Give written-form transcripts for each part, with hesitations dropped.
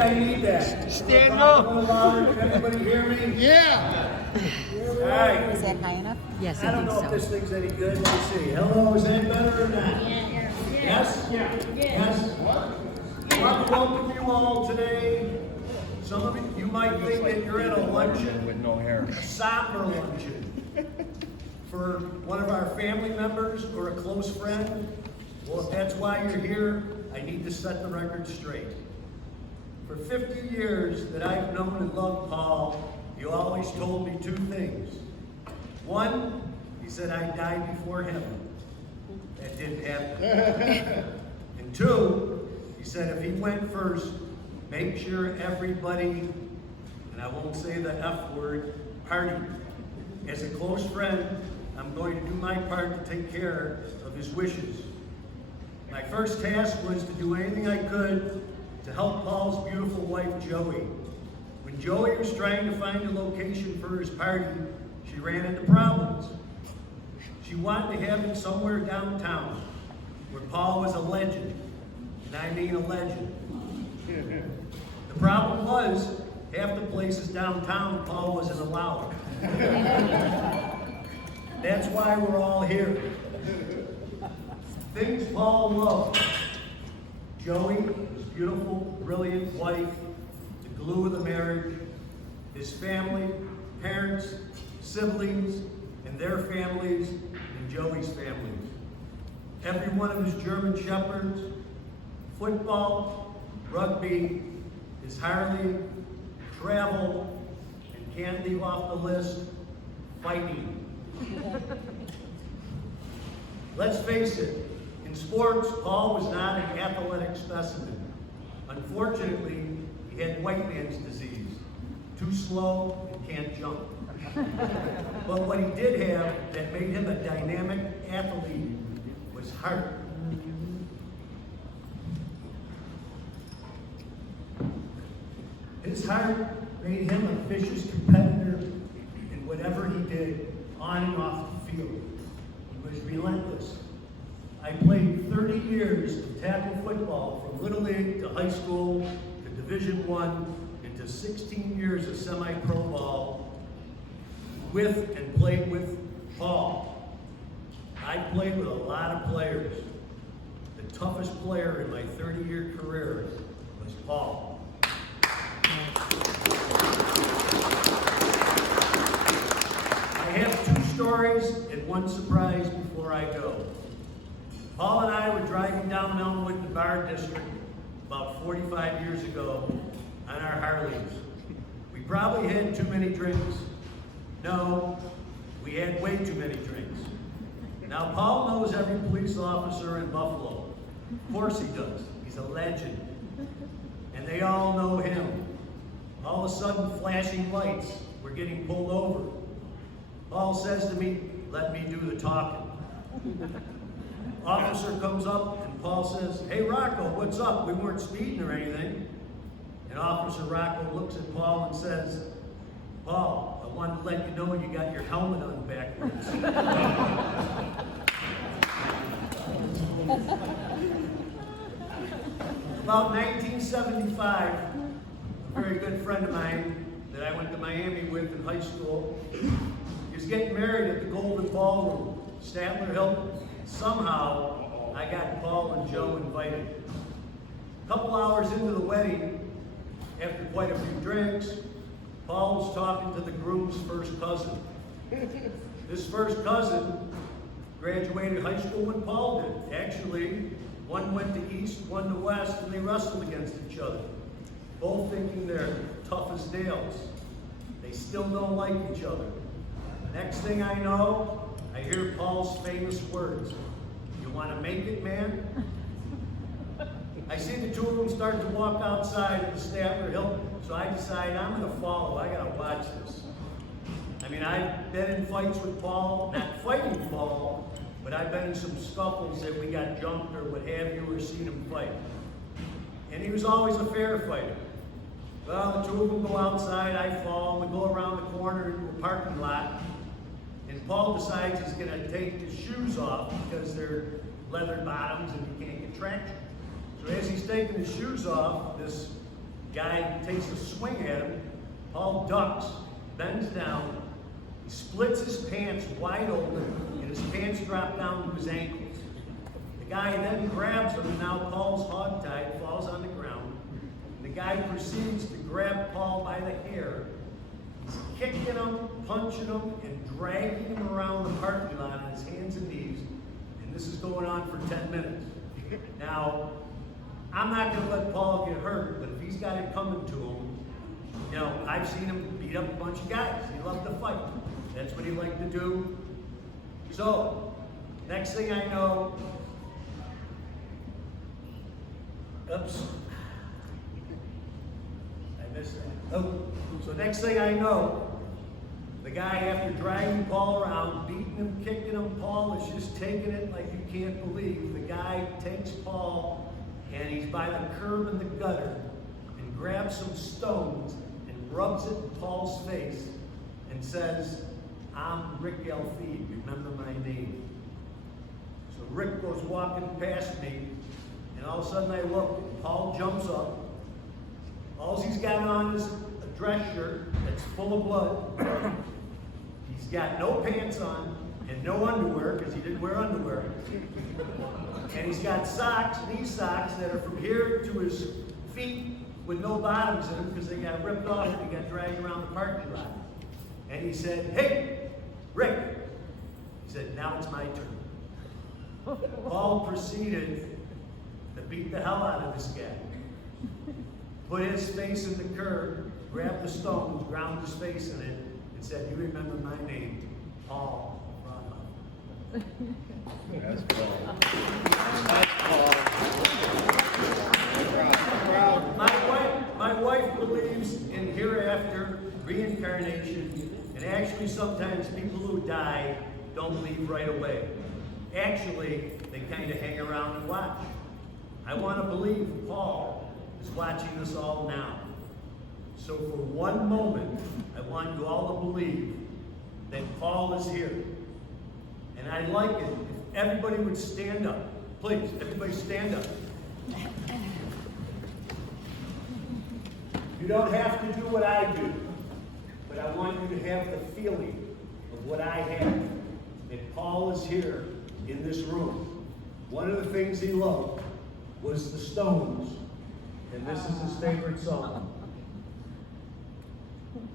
I need that. Stand up. Can everybody hear me? Yeah. All right. Is that high enough? Yes, I I don't think know if so. this thing's any good. Let me see. Hello, is that better or not? Yes? Yes? I want to welcome you all today. Some of you might think that you're at a luncheon, With no hair. a somber luncheon, for one of our family members or a close friend. Well, if that's why you're here, I need to set the record straight. For 50 years that I've known and loved Paul, you always told me two things. One, he said I died before him. That didn't happen. And two, he said if he went first, make sure everybody, and I won't say the F word, party. As a close friend, I'm going to do my part to take care of his wishes. My first task was to do anything I could to help Paul's beautiful wife, Joey. When Joey was trying to find a location for his party, she ran into problems. She wanted to have it somewhere downtown, where Paul was a legend, and I mean a legend. The problem was, half the places downtown, Paul wasn't allowed. That's why we're all here. Things Paul loved. Joey, his beautiful, brilliant wife, the glue of the marriage, his family, parents, siblings, and their families, and Joey's families. Every one of his German shepherds, football, rugby, his Harley, travel, and can't leave off the list, fighting. Let's face it, in sports, Paul was not an athletic specimen. Unfortunately, he had white man's disease, too slow and can't jump. But what he did have that made him a dynamic athlete was heart. His heart made him a vicious competitor in whatever he did on and off the field. He was relentless. I played 30 years of tackle football from Little League to high school to Division I and to 16 years of semi-pro ball with and played with Paul. I played with a lot of players. The toughest player in my 30-year career was Paul. I have two stories and one surprise before I go. Paul and I were driving down Elmwood in the Bar District about 45 years ago on our Harleys. We probably had too many drinks. No, we had way too many drinks. Now, Paul knows every police officer in Buffalo. Of course he does. He's a legend. And they all know him. All of a sudden, flashing lights. We're getting pulled over. Paul says to me, "Let me do the talking." Officer comes up and Paul says, "Hey Rocco, what's up? We weren't speeding or anything." And Officer Rocco looks at Paul and says, "Paul, I wanted to let you know you got your helmet on backwards." About 1975, a very good friend of mine that I went to Miami with in high school, he was getting married at the Golden Ballroom, Statler Hilton. Somehow, I got Paul and Joe invited. A couple hours into the wedding, after quite a few drinks, Paul was talking to the groom's first cousin. This first cousin graduated high school when Paul did. Actually, one went to East, one to West, and they wrestled against each other. Both thinking they're tough as nails. They still don't like each other. Next thing I know, I hear Paul's famous words, "You want to make it, man?" I see the two of them start to walk outside of the Statler Hilton, so I decide I'm going to follow. I got to watch this. I mean, I've been in fights with Paul, not fighting Paul, but I've been in some scuffles that we got jumped or what have you, or seen him fight. And he was always a fair fighter. Well, the two of them go outside, I fall, we go around the corner into a parking lot, and Paul decides he's going to take his shoes off because they're leather bottoms and he can't get traction. So as he's taking his shoes off, this guy takes a swing at him. Paul ducks, bends down, he splits his pants wide open, and his pants drop down to his ankles. The guy then grabs him, and now Paul's hogtied, falls on the ground. The guy proceeds to grab Paul by the hair. He's kicking him, punching him, and dragging him around the parking lot on his hands and knees. And this is going on for 10 minutes. Now, I'm not going to let Paul get hurt, but if he's got it coming to him, you know, I've seen him beat up a bunch of guys. He loved to fight. That's what he liked to do. So, next thing I know, oops, I missed that. Oh, so next thing I know, the guy, after dragging Paul around, beating him, kicking him, Paul is just taking it like you can't believe. The guy takes Paul, and he's by the curb in the gutter, and grabs some stones and rubs it in Paul's face and says, "I'm Rick Alfie, remember my name." So Rick goes walking past me, and all of a sudden I look, and Paul jumps up. All he's got on is a dress shirt that's full of blood. He's got no pants on and no underwear, because he didn't wear underwear. And he's got socks, knee socks, that are from here to his feet with no bottoms in them because they got ripped off and he got dragged around the parking lot. And he said, "Hey, Rick." He said, "Now it's my turn." Paul proceeded to beat the hell out of this guy. Put his face in the curb, grabbed the stones, ground his face in it, and said, "You remember my name, Paul Bravo." That's Paul. My wife believes in hereafter, reincarnation, and actually sometimes people who die don't leave right away. Actually, they kind of hang around and watch. I want to believe Paul is watching us all now. So for one moment, I want you all to believe that Paul is here. And I'd like it if everybody would stand up. Please, everybody stand up. You don't have to do what I do, but I want you to have the feeling of what I have, that Paul is here in this room. One of the things he loved was the Stones, and this is his favorite song.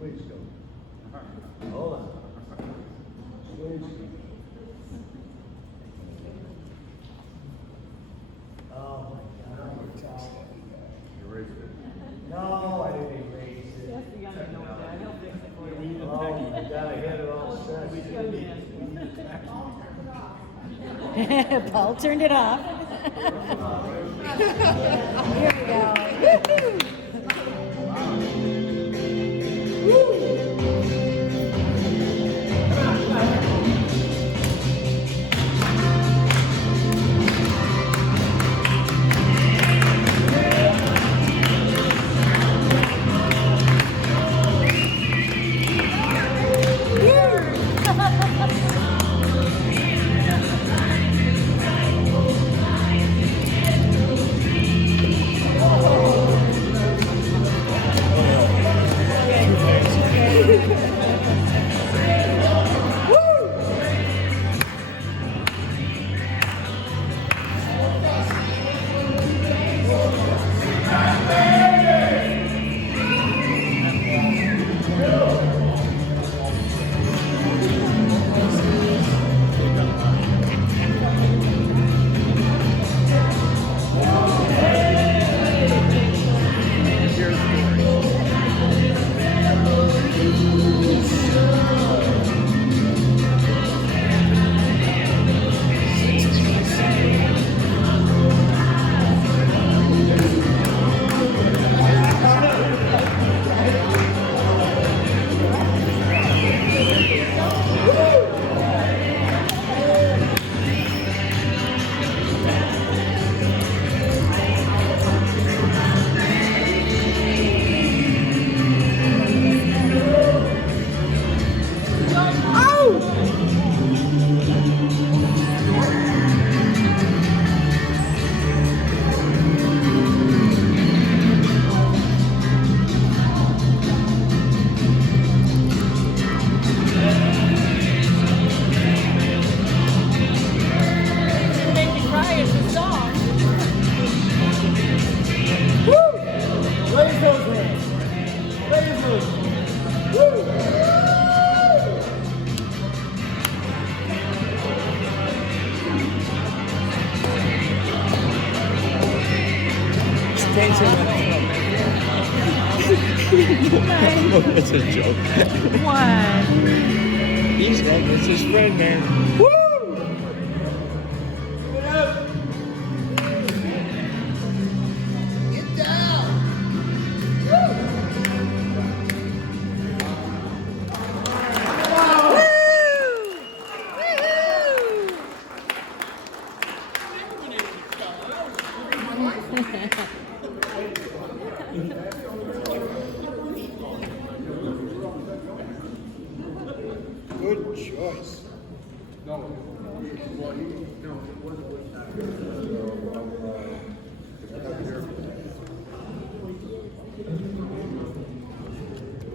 Please go. Hold on. Please. Oh my God. You erased it. No, I didn't erase it. Yes, the younger know that. He'll fix it for you. Oh my God, I had it all set. Paul turned it off. Here we go. Woo-hoo. Oh, It's a joke. What? He's one. It's his friend, man. Woo! Good choice. No.